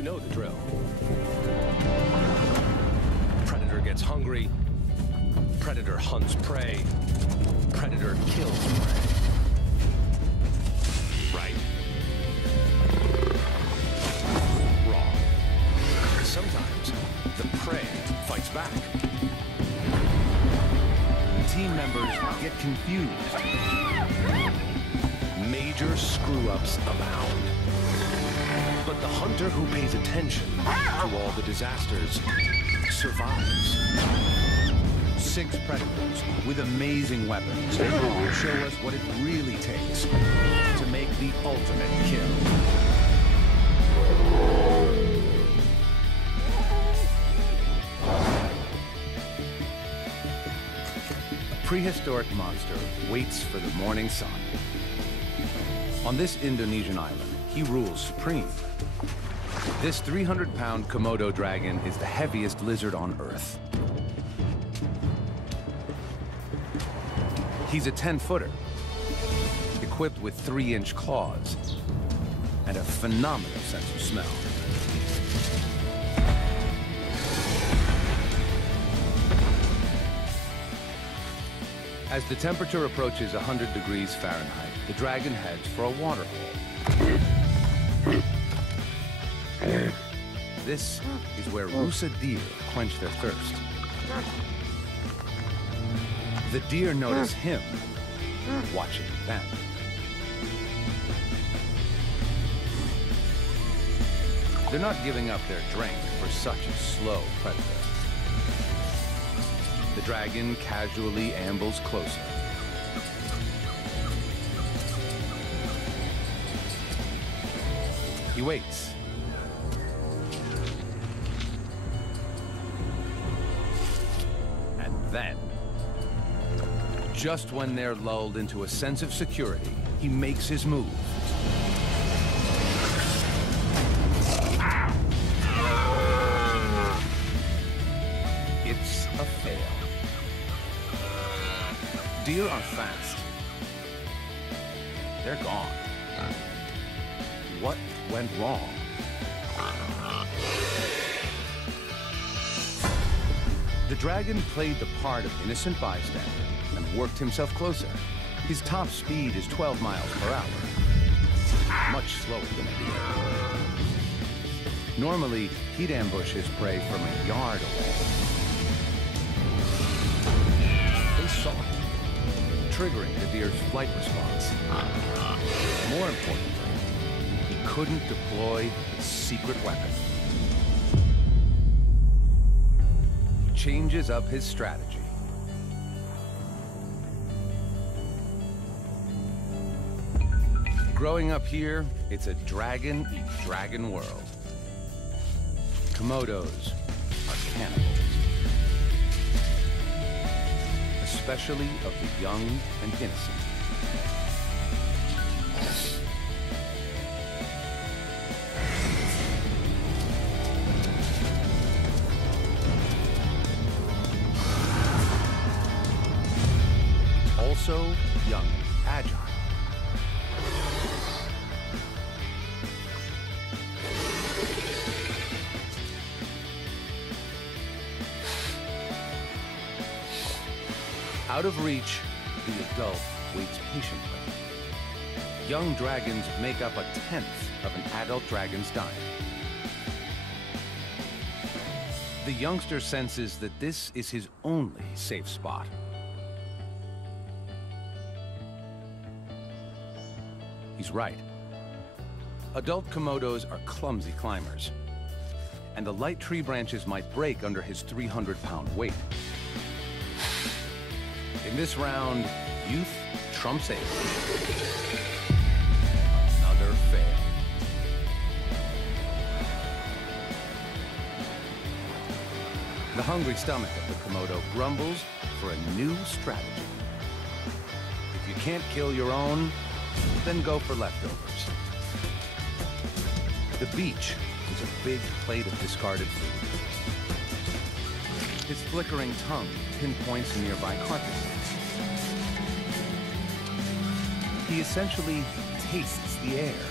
You know the drill. Predator gets hungry. Predator hunts prey. Predator kills prey. Right? Wrong. Sometimes the prey fights back. Team members get confused. Major screw-ups abound. But the hunter who pays attention to all the disasters survives. 6 predators with amazing weapons show us what it really takes to make the ultimate kill. A prehistoric monster waits for the morning sun. On this Indonesian island, he rules supreme. This 300-pound Komodo dragon is the heaviest lizard on Earth. He's a 10-footer, equipped with 3-inch claws and a phenomenal sense of smell. As the temperature approaches 100 degrees Fahrenheit, the dragon heads for a water hole. This is where Rusa deer quench their thirst. The deer notice him watching them. They're not giving up their drink for such a slow predator. The dragon casually ambles closer. He waits. And then, just when they're lulled into a sense of security, he makes his move. It's a fail. Deer are fast. They're gone. What went wrong? The dragon played the part of innocent bystander and worked himself closer. His top speed is 12 miles per hour, much slower than a deer. Normally, he'd ambush his prey from a yard away. They saw him, triggering the deer's flight response. More importantly, he couldn't deploy his secret weapon. He changes up his strategy. Growing up here, it's a dragon-eat-dragon world. Komodos are cannibals, especially of the young and innocent. Also young and agile. Out of reach, the adult waits patiently. Young dragons make up 1/10 of an adult dragon's diet. The youngster senses that this is his only safe spot. He's right. Adult Komodos are clumsy climbers, and the light tree branches might break under his 300-pound weight. In this round, youth trumps age. Another fail. The hungry stomach of the Komodo grumbles for a new strategy. If you can't kill your own, then go for leftovers. The beach is a big plate of discarded food. His flickering tongue pinpoints nearby carcasses. He essentially tastes the air.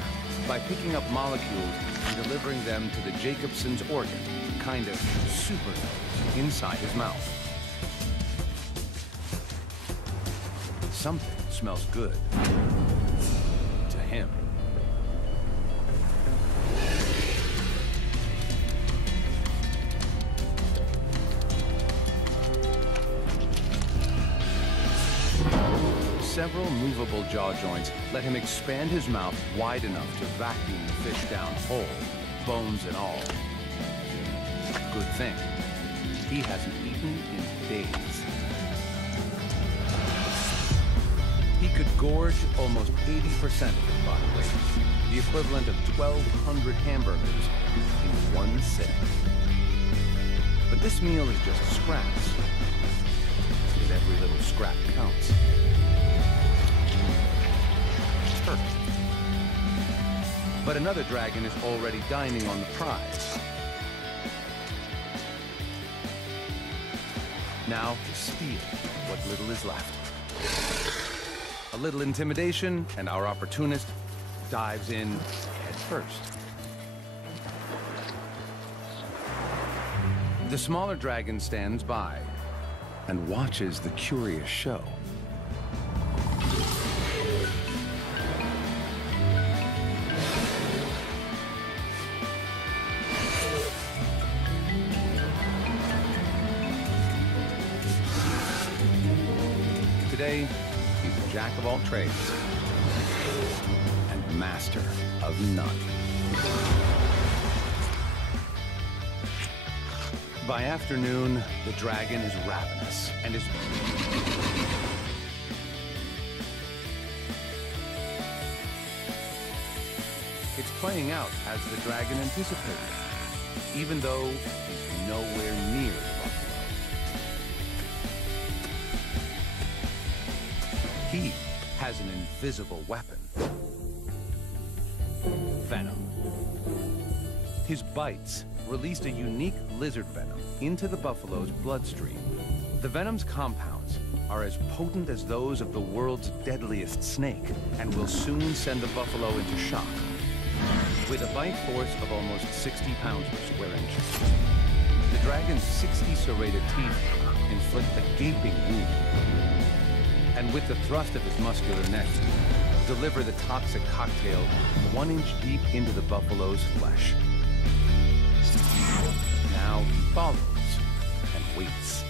by picking up molecules and delivering them to the Jacobson's organ, kind of super nose, inside his mouth. Something smells good to him. Several movable jaw joints let him expand his mouth wide enough to vacuum the fish down whole, bones and all. Good thing, he hasn't eaten in days. He could gorge almost 80% of his body weight, the equivalent of 1,200 hamburgers in one sitting. But this meal is just scraps, because every little scrap counts. But another dragon is already dining on the prize. Now to steal what little is left. A little intimidation, and our opportunist dives in head first. The smaller dragon stands by and watches the curious show. Today, he's a jack of all trades and master of none. By afternoon, the dragon is ravenous and is... It's playing out as the dragon anticipated, even though he's nowhere near the buffalo. He has an invisible weapon. Venom. His bites released a unique lizard venom into the buffalo's bloodstream. The venom's compounds are as potent as those of the world's deadliest snake and will soon send the buffalo into shock. With a bite force of almost 60 pounds per square inch, the dragon's 60 serrated teeth inflict a gaping wound. And with the thrust of his muscular neck, deliver the toxic cocktail 1 inch deep into the buffalo's flesh. Now he follows and waits.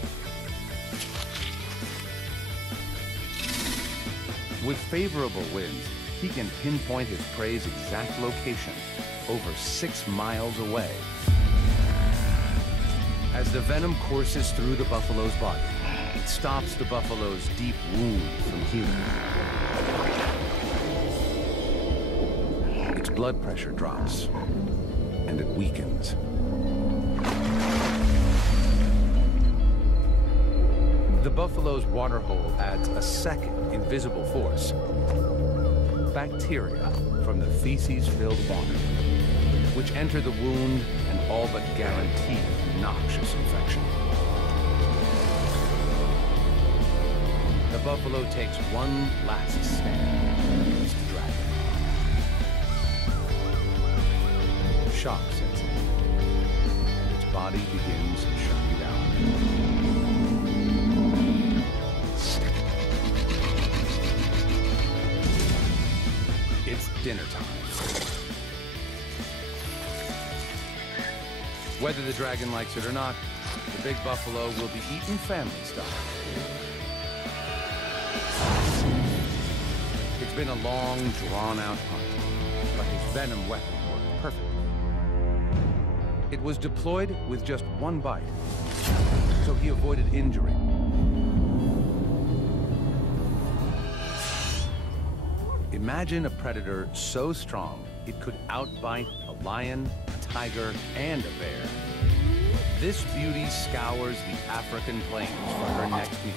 With favorable winds, he can pinpoint his prey's exact location, over 6 miles away. As the venom courses through the buffalo's body, it stops the buffalo's deep wound from healing. Its blood pressure drops, and it weakens. The buffalo's waterhole adds a second invisible force. Bacteria from the feces-filled water, which enter the wound and all but guarantee noxious infection. The buffalo takes one last stand against the dragon. Shock sets in, and its body begins shutting down. It's dinner time. Whether the dragon likes it or not, the big buffalo will be eaten family style. It's been a long, drawn-out hunt, but his venom weapon worked perfectly. It was deployed with just one bite, so he avoided injury. Imagine a predator so strong it could outbite a lion, a tiger, and a bear. This beauty scours the African plains for her next meal.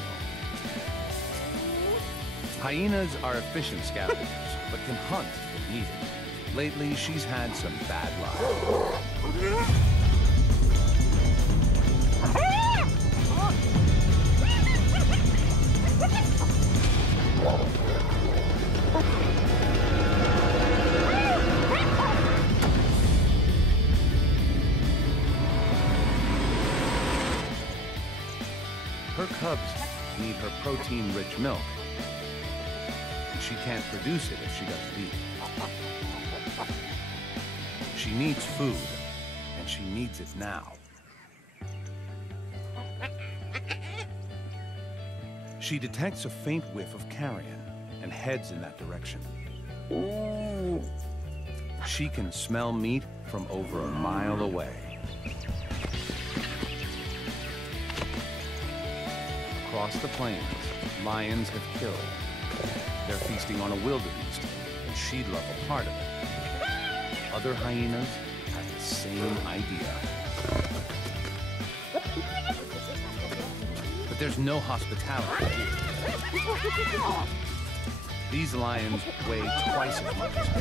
Hyenas are efficient scavengers, but can hunt if needed. Lately, she's had some bad luck. cubs need her protein-rich milk. And she can't produce it if she doesn't eat. She needs food, and she needs it now. She detects a faint whiff of carrion and heads in that direction. She can smell meat from over a mile away. Across the plains, lions have killed. They're feasting on a wildebeest, and she'd love a part of it. Other hyenas have the same idea. But there's no hospitality here. These lions weigh twice as much as her.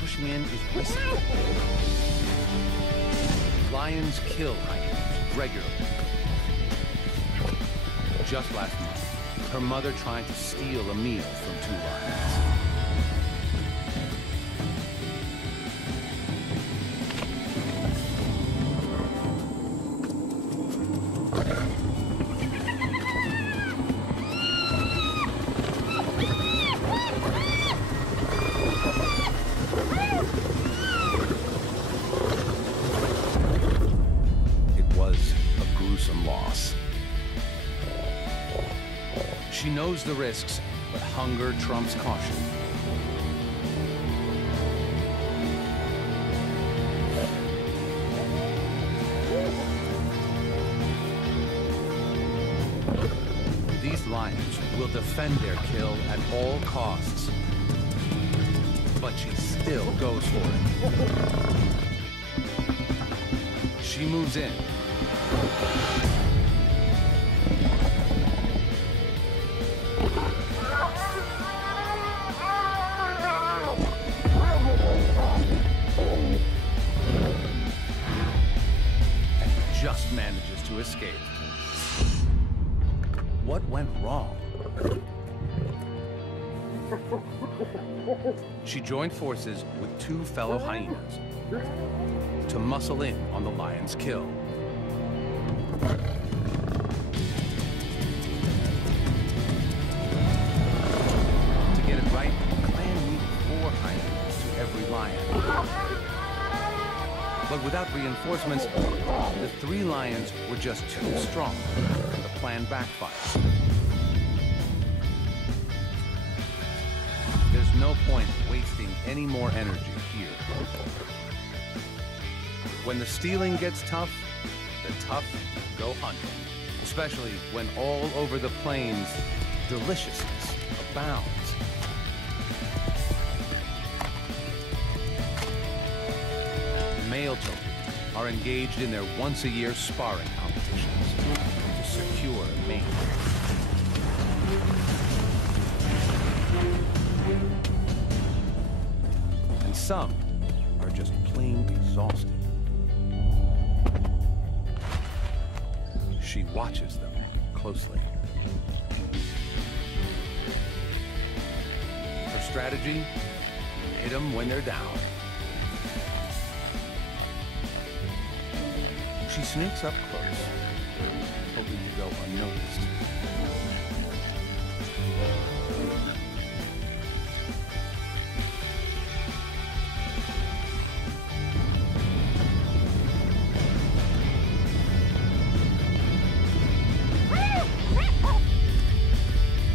Pushing in is risky. Lions kill hyenas regularly. Just last month, her mother tried to steal a meal from 2 lions. She knows the risks, but hunger trumps caution. These lions will defend their kill at all costs. But she still goes for it. She moves in. Just manages to escape. What went wrong? She joined forces with 2 fellow hyenas to muscle in on the lion's kill. To get it right, the clan needed 4 hyenas to every lion. But without reinforcements, the 3 lions were just too strong, and the plan backfired. There's no point wasting any more energy here. When the stealing gets tough, the tough go hunting, especially when all over the plains, deliciousness abounds. Male topies are engaged in their once-a-year sparring competitions to secure a mate. And some are just plain exhausted. She watches them closely. Her strategy? Hit them when they're down. She sneaks up close, hoping to go unnoticed.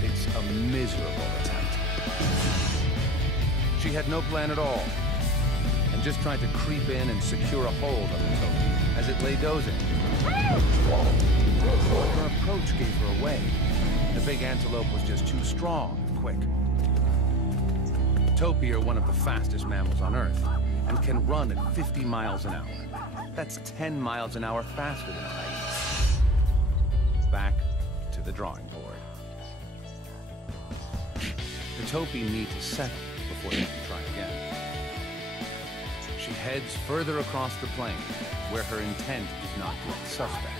It's a miserable attempt. She had no plan at all, and just tried to creep in and secure a hold of the toad as it lay dozing. Her approach gave her away. The big antelope was just too strong and quick. Topi are one of the fastest mammals on Earth and can run at 50 miles an hour. That's 10 miles an hour faster than a hyena. Back to the drawing board. The topi need to settle before they can try again. She heads further across the plain, where her intent is not yet suspect.